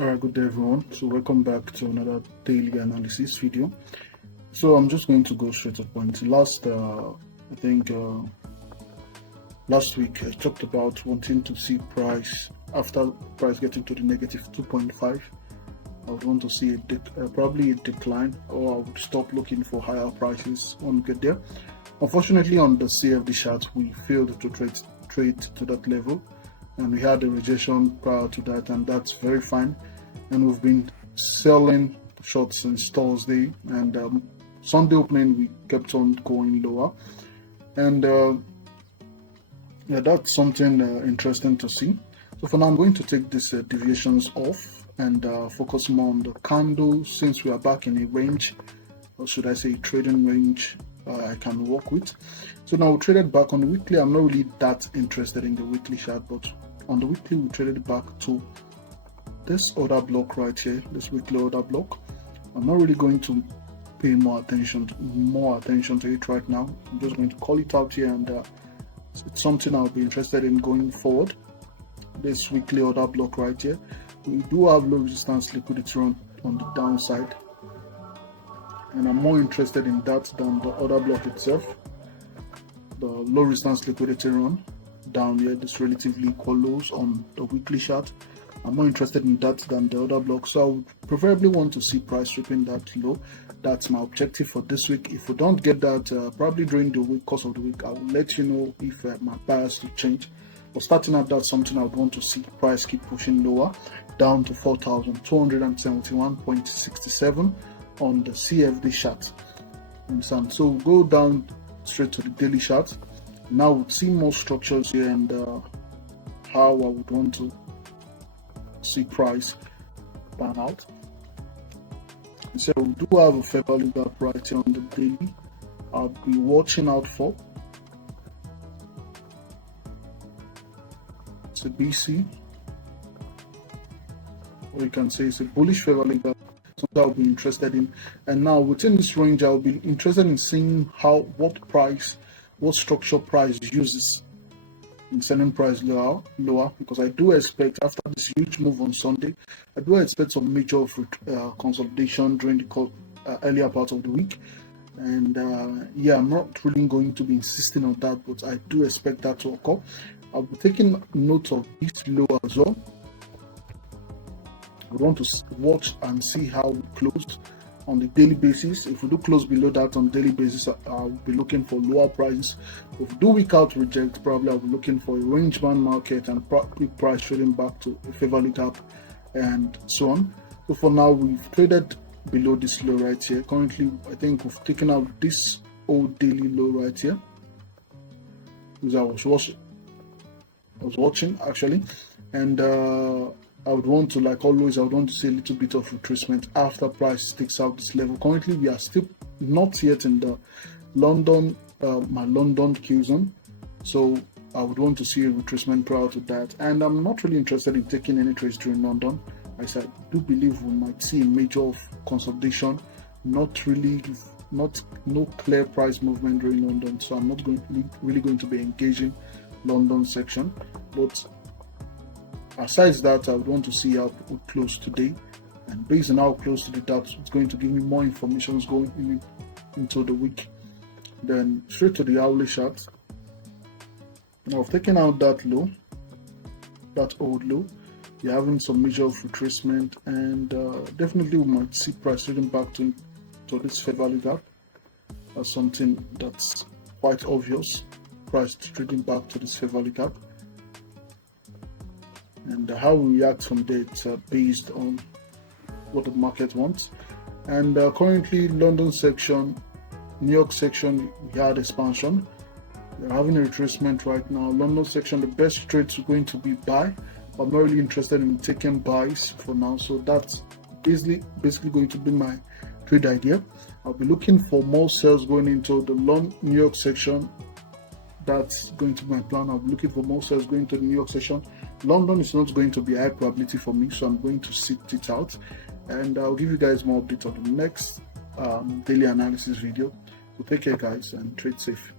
Alright, good day everyone. So welcome back to another daily analysis video. So I'm just going to go straight to the point. Last week I talked about wanting to see price after price getting to the negative 2.5. I would want to see probably a decline, or I would stop looking for higher prices when we get there. Unfortunately, on the CFD chart, we failed to trade to that level, and we had a rejection prior to that, and that's very fine. And we've been selling shorts since Thursday, and Sunday opening we kept on going lower, and yeah, that's something interesting to see. So for now, I'm going to take these deviations off and focus more on the candle, since we are back in a range, or should I say trading range, I can work with. So now we traded back on the weekly. I'm not really that interested in the weekly chart, but on the weekly we traded back to this order block right here, this weekly order block. I'm not really going to pay more attention to it right now. I'm just going to call it out here, and it's something I'll be interested in going forward. This weekly order block right here, we do have low resistance liquidity run on the downside, and I'm more interested in that than the order block itself. The low resistance liquidity run down here, this relatively equal lows on the weekly chart, I'm more interested in that than the other block. So I would preferably want to see price stripping that low. That's my objective for this week. If we don't get that, probably during the course of the week, I will let you know if my bias will change. But starting at that, something I would want to see price keep pushing lower, down to 4,271.67 on the CFD chart. Understand? So we'll go down straight to the daily chart. Now we'll see more structures here, and how I would want to see price pan out. So we do have a fair value gap right here on the daily. I'll be watching out for. It's a BC, or you can say it's a bullish fair value gap, something I'll be interested in. And now within this range, I'll be interested in seeing what structure price uses in selling price lower, because I do expect, after this huge move on Sunday, I do expect some major consolidation during the earlier part of the week. And yeah, I'm not really going to be insisting on that, but I do expect that to occur. I'll be taking note of this low as well. I want to watch and see how we closed on the daily basis. If we do close below that on daily basis, I'll be looking for lower prices. If we do week out reject, probably I'll be looking for a range bound market and quick price trading back to a fair value gap and so on. So for now, we've traded below this low right here. Currently, I think we've taken out this old daily low right here, because I was watching actually, and I would want to, like always, I would want to see a little bit of retracement after price sticks out this level. Currently, we are still not yet in the London, my London Q zone, so I would want to see a retracement prior to that. And I'm not really interested in taking any trades during London. As I do believe we might see a major consolidation, no clear price movement during London. So I'm not really going to be engaging London section, but aside that, I would want to see how we close today, and based on how close to the depth, it's going to give me more information going into the week. Then straight to the hourly chart. Now I've taken out that low, that old low. You're having some major retracement, and definitely we might see price trading back to this fair value gap. That's something that's quite obvious. Price trading back to this fair value gap, and how we react from there, it's based on what the market wants. And currently, London section, New York section, we had expansion. We're having a retracement right now. London section, the best trades are going to be buy. I'm not really interested in taking buys for now, so that's basically going to be my trade idea. I'll be looking for more sales going into the New York section. That's going to be my plan. I'll be looking for more sales going to the New York section. London is not going to be a high probability for me, so I'm going to sit it out, and I'll give you guys more updates on the next daily analysis video. So take care guys, and trade safe.